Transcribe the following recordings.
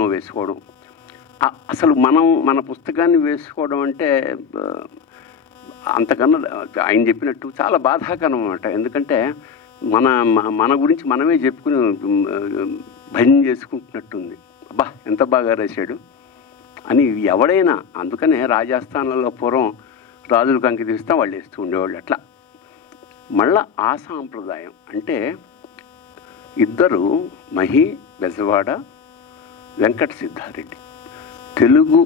వేసుకోవడం. అసలు మన పుస్తకాన్ని వేసుకోవడం అంటే అంతకన్నా ఆయన చెప్పినట్టు చాలా బాధాకరం అన్నమాట. ఎందుకంటే మన గురించి మనమే చెప్పుకుని భజన చేసుకుంటున్నట్టుంది. అబ్బా ఎంత బాగా రాశాడు అని ఎవడైనా. అందుకనే రాజస్థాన్లలో పూర్వం రాజులకు అంకితిస్తాం వాళ్ళు వేస్తూ ఉండేవాళ్ళు. అట్లా మళ్ళా ఆ సాంప్రదాయం అంటే ఇద్దరు మహి బెజవాడ వెంకట సిద్ధారెడ్డి తెలుగు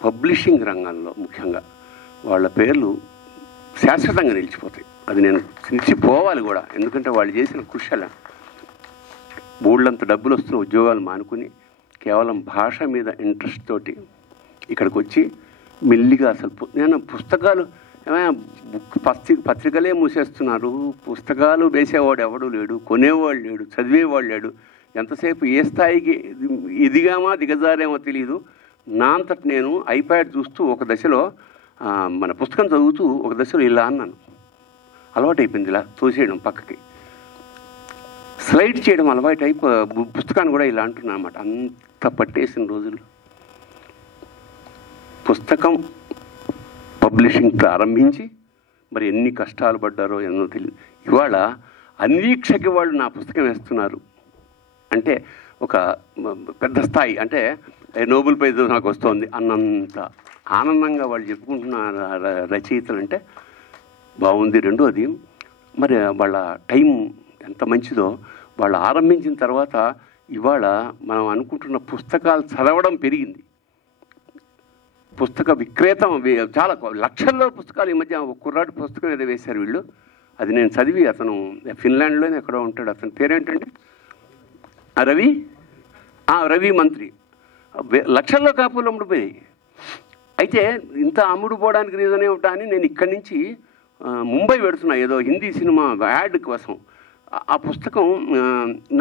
పబ్లిషింగ్ రంగంలో ముఖ్యంగా వాళ్ళ పేర్లు శాశ్వతంగా నిలిచిపోతాయి. అది నేను నిలిచిపోవాలి కూడా. ఎందుకంటే వాళ్ళు చేసిన కృషిల బోళ్ళంత డబ్బులు వస్తున్న ఉద్యోగాలు మానుకుని కేవలం భాష మీద ఇంట్రెస్ట్ తోటి ఇక్కడికి వచ్చి మెల్లిగా అసలు నేను పుస్తకాలు పత్రికలే మూసేస్తున్నారు, పుస్తకాలు వేసేవాడు ఎవడు లేడు, కొనేవాడు లేడు, చదివేవాడు లేడు. ఎంతసేపు ఏ స్థాయికి ఎదిగామా దిగజారేమో తెలియదు. నా అంతటి నేను ఐప్యాడ్ చూస్తూ ఒక దశలో మన పుస్తకం చదువుతూ ఒక దశలో ఇలా అన్నాను. అలవాటు అయిపోయింది ఇలా తోసేయడం, పక్కకి స్లైడ్ చేయడం అలవాటు అయిపో పుస్తకాన్ని కూడా ఇలా అంటున్నాను అన్నమాట. అంత పట్టేసిన రోజులు. పుస్తకం పబ్లిషింగ్ ప్రారంభించి మరి ఎన్ని కష్టాలు పడ్డారో ఎన్నో తెలియదు. ఇవాళ అన్వీక్షకి వాళ్ళు నా పుస్తకం వేస్తున్నారు అంటే ఒక పెద్ద స్థాయి, అంటే నోబెల్ ప్రైజ్ నాకు వస్తుంది అన్నంత ఆనందంగా వాళ్ళు చెప్పుకుంటున్న రచయితలు అంటే బాగుంది. రెండోది మరి వాళ్ళ టైం ఎంత మంచిదో. వాళ్ళు ఆరంభించిన తర్వాత ఇవాళ మనం అనుకుంటున్న పుస్తకాలు చదవడం పెరిగింది. పుస్తక విక్రేతం చాలా లక్షల్లో పుస్తకాలు ఈ మధ్య ఒక కుర్రాడి పుస్తకం ఏదో వేశారు వీళ్ళు. అది నేను చదివి, అతను ఫిన్లాండ్లోనే ఎక్కడో ఉంటాడు. అతని పేరేంటంటే రవి మంత్రి. లక్షల్లో కాపులు అమ్ముడుపోయాయి. అయితే ఇంత అమ్ముడుపోవడానికి రీజన్ ఏమిటా అని నేను ఇక్కడి నుంచి ముంబై పెడుతున్నా ఏదో హిందీ సినిమా యాడ్ కోసం. ఆ పుస్తకం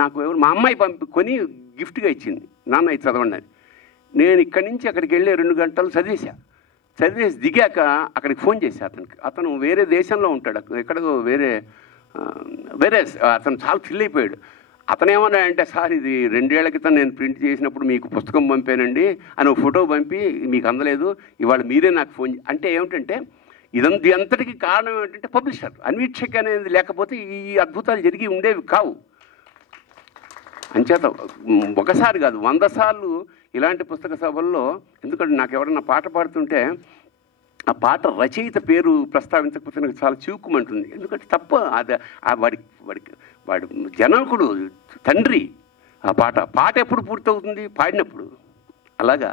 నాకు మా అమ్మాయి కొని గిఫ్ట్గా ఇచ్చింది, నాన్న ఇది చదవండి అని. నేను ఇక్కడి నుంచి అక్కడికి వెళ్ళి 2 గంటలు చదివేసి దిగాక అక్కడికి ఫోన్ చేశా అతనికి. అతను వేరే దేశంలో ఉంటాడు, ఎక్కడో వేరే అతను చాలా ఫిల్ అయిపోయాడు. అతను ఏమన్నాడంటే, సార్ ఇది 2 ఏళ్ల క్రితం నేను ప్రింట్ చేసినప్పుడు మీకు పుస్తకం పంపానండి అని ఫోటో పంపి మీకు అందలేదు, ఇవాళ మీరే నాకు ఫోన్ అంటే ఏమిటంటే ఇదంతా అంతటికి కారణం ఏమిటంటే పబ్లిషర్ అన్వీక్షక అనేది లేకపోతే ఈ అద్భుతాలు జరిగి ఉండేవి కావు. అంచేత ఒకసారి కాదు 100 సార్లు ఇలాంటి పుస్తక సభల్లో, ఎందుకంటే నాకు ఎవరన్నా పాట పాడుతుంటే ఆ పాట రచయిత పేరు ప్రస్తావించకపోతే నాకు చాలా చివుకుమంటుంది. ఎందుకంటే తప్ప అది వాడి జనకుడు తండ్రి. ఆ పాట ఎప్పుడు పూర్తవుతుంది? పాడినప్పుడు. అలాగా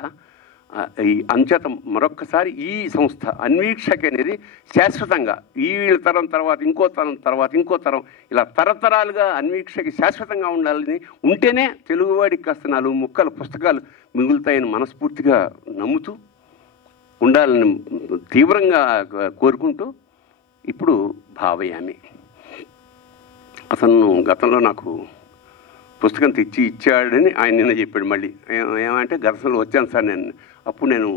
ఈ అంచేత మరొక్కసారి ఈ సంస్థ అన్వీక్షక అనేది శాశ్వతంగా ఈ తరం తర్వాత ఇంకో తరం ఇలా తరతరాలుగా అన్వీక్షకి శాశ్వతంగా ఉండాలని, ఉంటేనే తెలుగువాడికి కాస్త 4 ముక్కల పుస్తకాలు మిగులుతాయని మనస్ఫూర్తిగా నమ్ముతూ ఉండాలని తీవ్రంగా కోరుకుంటూ ఇప్పుడు భావయామి. అతను గతంలో నాకు పుస్తకం తెచ్చి ఇచ్చాడని ఆయన నిన్న చెప్పాడు. మళ్ళీ ఏమంటే గతంలో వచ్చాను సార్ నేను, అప్పుడు నేను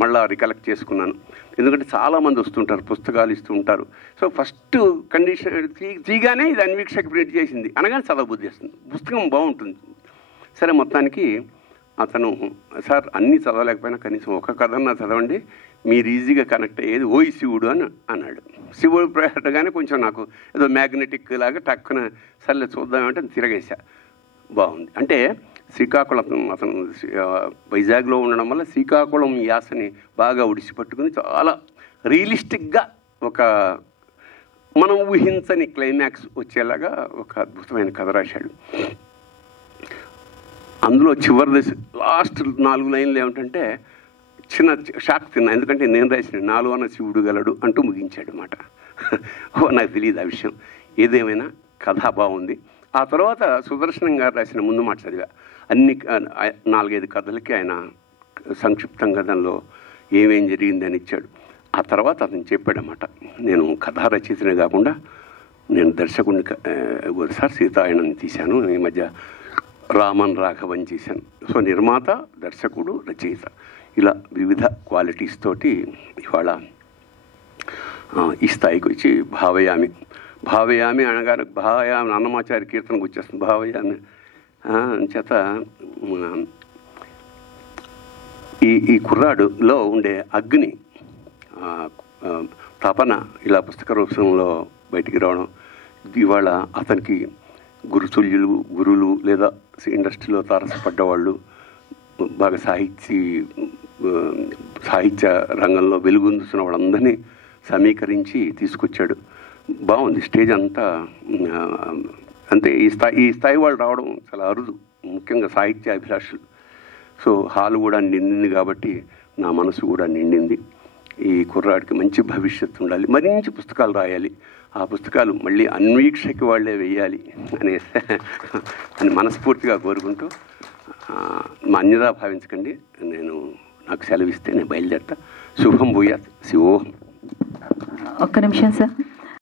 మళ్ళీ రికలెక్ట్ చేసుకున్నాను. ఎందుకంటే చాలామంది వస్తుంటారు, పుస్తకాలు ఇస్తూ ఉంటారు. సో ఫస్ట్ కండిషన్ తీగానే ఇది అన్వీక్షక ప్రింట్ చేసింది అనగానే చదవబుద్ధి చేస్తుంది, పుస్తకం బాగుంటుంది. సరే మొత్తానికి అతను, సార్ అన్నీ చదవలేకపోయినా కనీసం ఒక కథన్నా చదవండి, మీరు ఈజీగా కనెక్ట్ అయ్యేది ఓయి శివుడు అని అన్నాడు. శివుడు పెట్టగానే కొంచెం నాకు ఏదో మ్యాగ్నెటిక్ లాగా టక్కున సర్లే చూద్దామంటే తిరగేశా. బాగుంది. అంటే శ్రీకాకుళం, అతను వైజాగ్లో ఉండడం వల్ల శ్రీకాకుళం యాసని బాగా ఉడిసిపట్టుకుని చాలా రియలిస్టిక్గా ఒక మనం ఊహించని క్లైమాక్స్ వచ్చేలాగా ఒక అద్భుతమైన కథ రాశాడు. అందులో చివరి లాస్ట్ 4 లైన్లు ఏమిటంటే చిన్న షాక్ తిన్నా. ఎందుకంటే నేను రాసిన 4 అన్న శివుడు గలడు అంటూ ముగించాడు అన్నమాట. నాకు తెలియదు ఆ విషయం. ఏదేమైనా కథ బాగుంది. ఆ తర్వాత సుదర్శనం గారు రాసిన ముందు మాట చదివా. అన్ని 4-5 కథలకి ఆయన సంక్షిప్తంగా దానిలో ఏమేం జరిగిందని ఇచ్చాడు. ఆ తర్వాత అతను చెప్పాడన్నమాట, నేను కథా రచయితనే కాకుండా నేను దర్శకుడిని ఒకసారి సీతాయనని తీశాను, ఈ మధ్య రామన్ రాఘవన్ చేశాను. సో నిర్మాత, దర్శకుడు, రచయిత ఇలా వివిధ క్వాలిటీస్ తోటి ఇవాళ ఈ స్థాయికి వచ్చి భావయామి అనగానే భావయామి అన్నమాచారి కీర్తనకు వచ్చేస్తుంది. భావయామి చేత ఈ కుర్రాడులో ఉండే అగ్ని, తపన ఇలా పుస్తక రూపంలో బయటికి రావడం, ఇవాళ అతనికి గురువులు లేదా ఇండస్ట్రీలో తారసపడ్డవాళ్ళు, బాగా సాహిత్య రంగంలో వెలుగొందుతున్న వాళ్ళందరినీ సమీకరించి తీసుకొచ్చాడు. బాగుంది స్టేజ్ అంతా. అంతే, ఈ స్థాయి వాళ్ళు రావడం చాలా అరుదు, ముఖ్యంగా సాహిత్య అభిలాషులు. సో హాలు కూడా నిండింది కాబట్టి నా మనసు కూడా నిండింది. ఈ కుర్రాడికి మంచి భవిష్యత్తు ఉండాలి, మరించి పుస్తకాలు రాయాలి, ఆ పుస్తకాలు మళ్ళీ అన్వీక్షకి వాళ్ళే వెయ్యాలి అని మనస్ఫూర్తిగా కోరుకుంటూ, మా అన్యదా భావించకండి. నాకు సెలవిస్తే నేను బయలుదేరతా. శుభం భూయాత్. శివోహం. ఒక్క నిమిషం సార్.